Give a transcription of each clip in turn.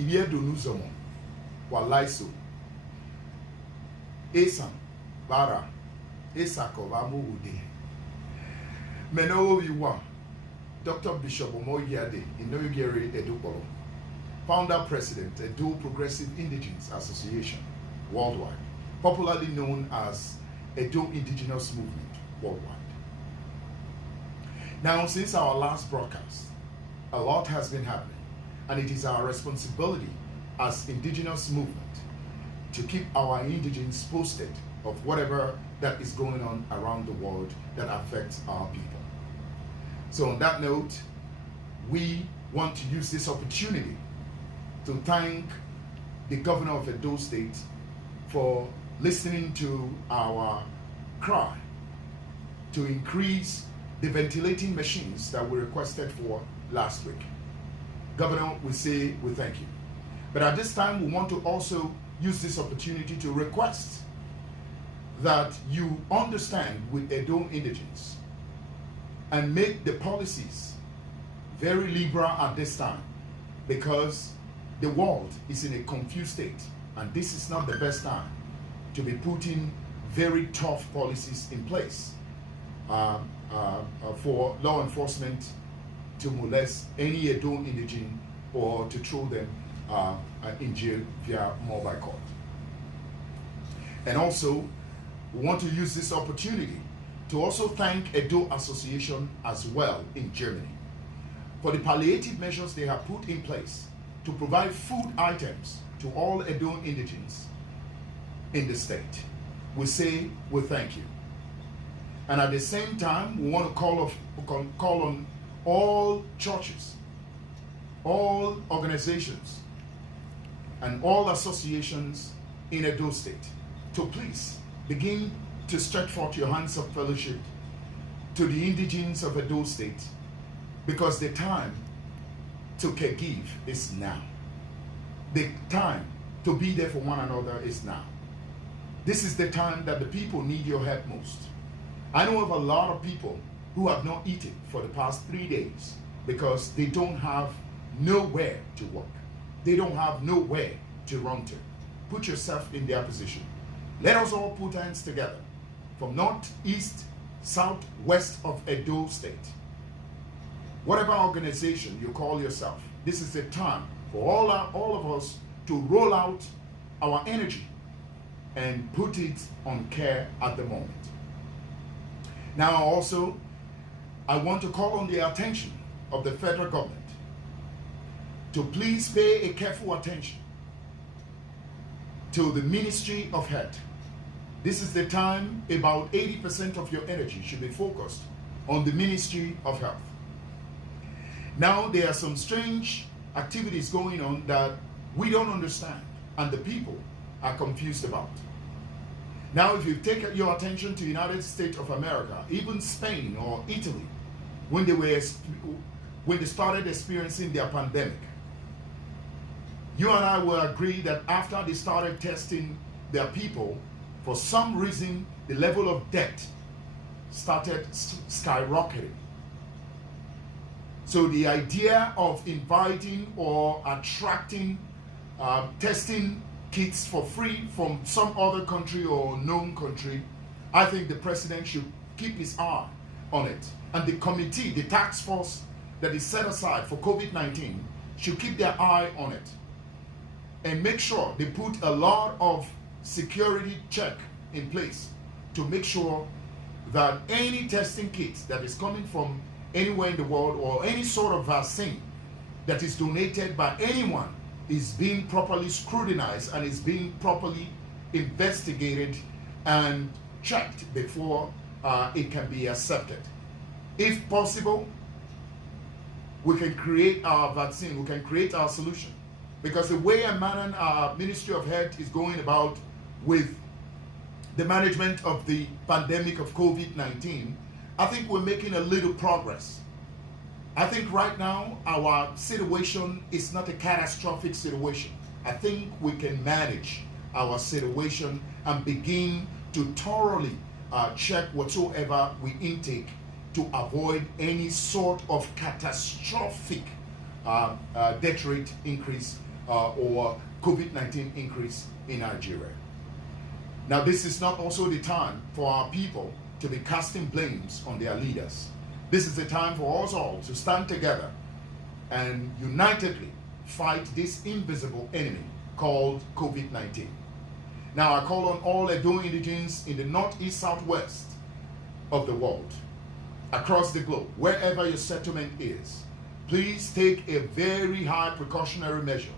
ibie donuzomo walaiso esan bara esakova mude meno wiwa Dr. Bishop Omoyade Inoyere Edubolo, founder president Edo Progressive Indigenous Association worldwide, popularly known as Edo Indigenous Movement worldwide. Now, since our last broadcast, a lot has been happening, and it is our responsibility as indigenous movement to keep our indigenes posted of whatever that is going on around the world that affects our people. So on that note, we want to use this opportunity to thank the governor of Edo State for listening to our cry to increase the ventilating machines that we requested for last week. Governor, we say we thank you. But at this time, we want to also use this opportunity to request that you understand with Edo Indigenous and make the policies very liberal at this time, because the world is in a confused state, and this is not the best time to be putting very tough policies in place for law enforcement to molest any Edo indigene or to throw them in jail via mobile court. And also, we want to use this opportunity to also thank Edo Association as well in Germany for the palliative measures they have put in place to provide food items to all Edo indigenes in the state. We say we thank you. And at the same time, we want to call on all churches, all organizations, and all associations in Edo State to please begin to stretch forth your hands of fellowship to the indigenes of Edo State, because the time to give is now. The time to be there for one another is now. This is the time that the people need your help most. I know of a lot of people who have not eaten for the past 3 days because they don't have nowhere to work. They don't have nowhere to run to. Put yourself in their position. Let us all put hands together from north, east, south, west of Edo State. Whatever organization you call yourself, this is the time for all of us to roll out our energy and put it on care at the moment. Now also, I want to call on the attention of the federal government to please pay a careful attention to the Ministry of Health. This is the time about 80% of your energy should be focused on the Ministry of Health. Now there are some strange activities going on that we don't understand and the people are confused about. Now if you take your attention to the United States of America, even Spain or Italy, when they started experiencing their pandemic, you and I will agree that after they started testing their people, for some reason, the level of death started skyrocketing. So the idea of inviting or attracting testing kits for free from some other country or known country, I think the president should keep his eye on it. And the committee, the task force that is set aside for COVID-19 should keep their eye on it and make sure they put a lot of security check in place to make sure that any testing kit that is coming from anywhere in the world or any sort of vaccine that is donated by anyone is being properly scrutinized and is being properly investigated and checked before it can be accepted. If possible, we can create our vaccine, we can create our solution. Because the way and manner our Ministry of Health is going about with the management of the pandemic of COVID-19, I think we're making a little progress. I think right now our situation is not a catastrophic situation. I think we can manage our situation and begin to thoroughly check whatsoever we intake to avoid any sort of catastrophic death rate increase or COVID-19 increase in Nigeria. Now, this is not also the time for our people to be casting blames on their leaders. This is the time for us all to stand together and unitedly fight this invisible enemy called COVID-19. Now, I call on all Edo Indigenes in the northeast, southwest of the world, across the globe, wherever your settlement is, please take a very high precautionary measure,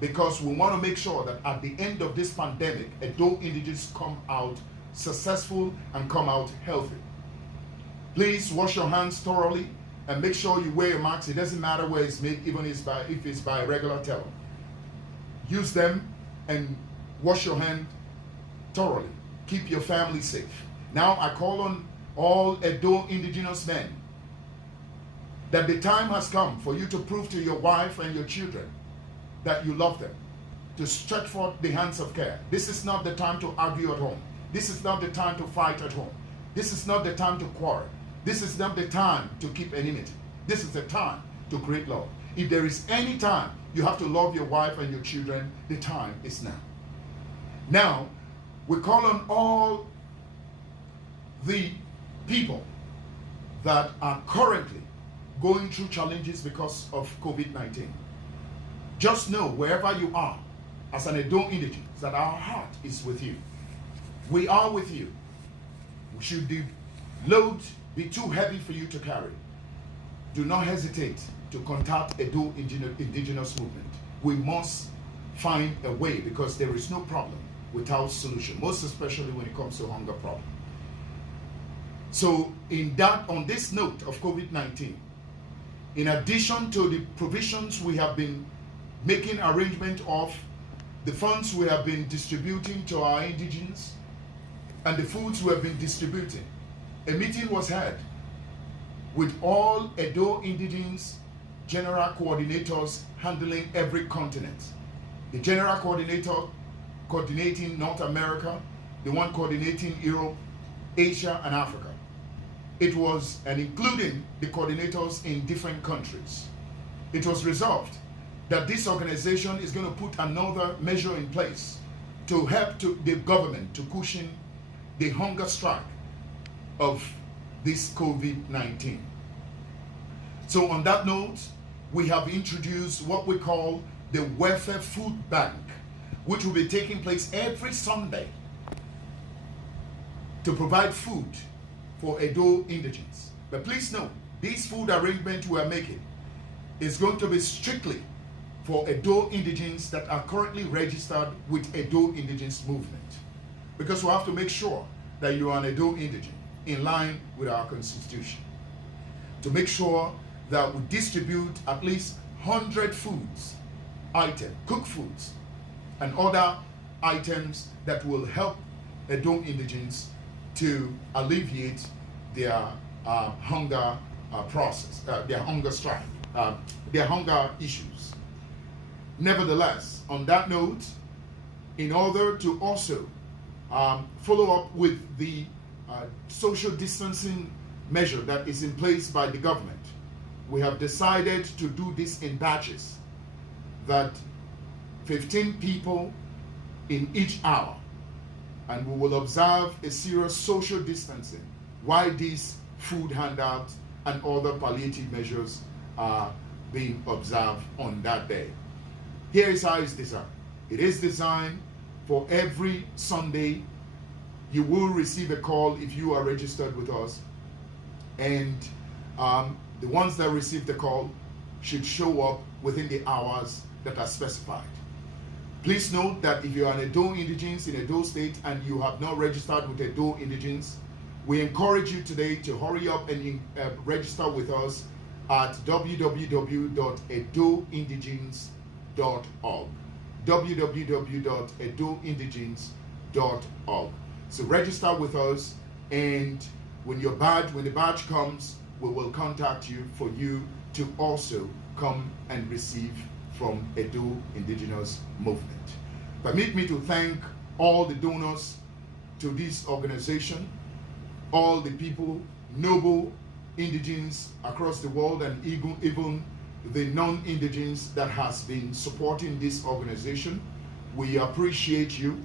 because we want to make sure that at the end of this pandemic, Edo Indigenes come out successful and come out healthy. Please wash your hands thoroughly and make sure you wear your mask. It doesn't matter where it's made, even if it's by a regular teller. Use them and wash your hand thoroughly. Keep your family safe. Now I call on all Edo Indigenous men that the time has come for you to prove to your wife and your children that you love them, to stretch forth the hands of care. This is not the time to argue at home. This is not the time to fight at home. This is not the time to quarrel. This is not the time to keep enmity. This is the time to create love. If there is any time you have to love your wife and your children, the time is now. Now, we call on all the people that are currently going through challenges because of COVID-19. Just know, wherever you are, as an Edo Indigene, that our heart is with you. We are with you. Should the load be too heavy for you to carry, do not hesitate to contact Edo Indigenous movement. We must find a way, because there is no problem without solution, most especially when it comes to hunger problem. So on this note of COVID-19, in addition to the provisions we have been making arrangement of, the funds we have been distributing to our indigenes, and the foods we have been distributing, a meeting was held with all Edo Indigenes general coordinators handling every continent. The general coordinator coordinating North America, the one coordinating Europe, Asia, and Africa. It was, and including the coordinators in different countries. It was resolved that this organization is going to put another measure in place to help the government to cushion the hunger strike of this COVID-19. So on that note, we have introduced what we call the Welfare Food Bank, which will be taking place every Sunday to provide food for Edo Indigenes. But please know, this food arrangement we are making is going to be strictly for Edo Indigenes that are currently registered with Edo Indigenous movement. Because we have to make sure that you are an Edo Indigene in line with our constitution. To make sure that we distribute at least 100 foods, cooked foods, and other items that will help Edo Indigenes to alleviate their hunger process, their hunger strike, their hunger issues. Nevertheless, on that note, in order to also follow up with the social distancing measure that is in place by the government, we have decided to do this in batches, that 15 people in each hour, and we will observe a serious social distancing while these food handouts and other palliative measures are being observed on that day. Here is how it's designed. It is designed for every Sunday. You will receive a call if you are registered with us, and the ones that receive the call should show up within the hours that are specified. Please note that if you are an Edo Indigenes in Edo State and you have not registered with Edo Indigenes, we encourage you today to hurry up and register with us at www.edoindigenes.org. www.edoindigenes.org. So register with us, and when the badge comes, we will contact you for you to also come and receive from Edo Indigenous movement. Permit me to thank all the donors to this organization, all the people, noble indigenes across the world, and even the non-indigens that has been supporting this organization. We appreciate you.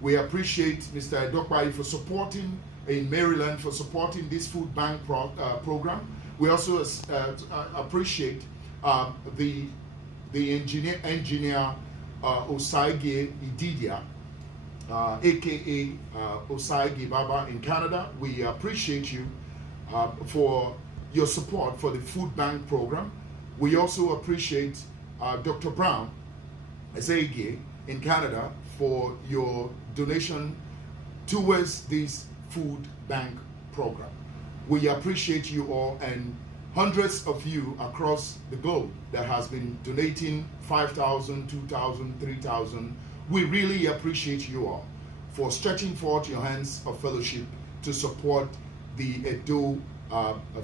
We appreciate Mr. Edokpai for supporting in Maryland, for supporting this food bank program. We also appreciate the engineer Osaige Ididia, aka Osaige Baba in Canada. We appreciate you for your support for the food bank program. We also appreciate Dr. Brown Ezege in Canada for your donation towards this food bank program. We appreciate you all, and hundreds of you across the globe that has been donating 5,000, 2,000, 3,000. We really appreciate you all for stretching forth your hands of fellowship to support the Edo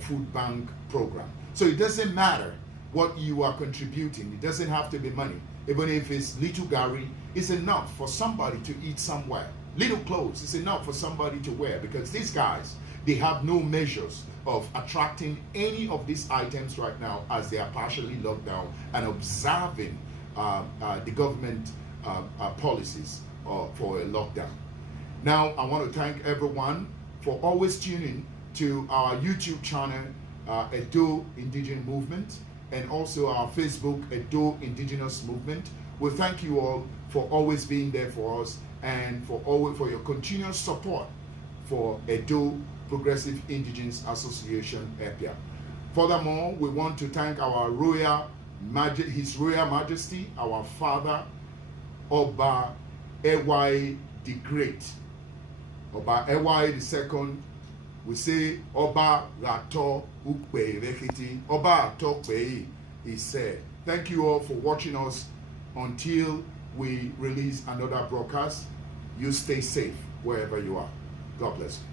Food Bank program. So it doesn't matter what you are contributing. It doesn't have to be money. Even if it's little Gary, it's enough for somebody to eat somewhere. Little clothes is enough for somebody to wear, because these guys, they have no measures of attracting any of these items right now, as they are partially locked down and observing the government policies for a lockdown. Now, I want to thank everyone for always tuning to our YouTube channel, Edo Indigenous Movement, and also our Facebook, Edo Indigenous Movement. We thank you all for always being there for us, and for your continuous support for Edo Progressive Indigenous Association, EPIA. Furthermore, we want to thank our His Royal Majesty, our Father, Oba Ewai the Great, Oba Ewai the Second. We say Oba Rato Ukwe Rekiti, Oba Tokwe, he said. Thank you all for watching us until we release another broadcast. You stay safe wherever you are. God bless you.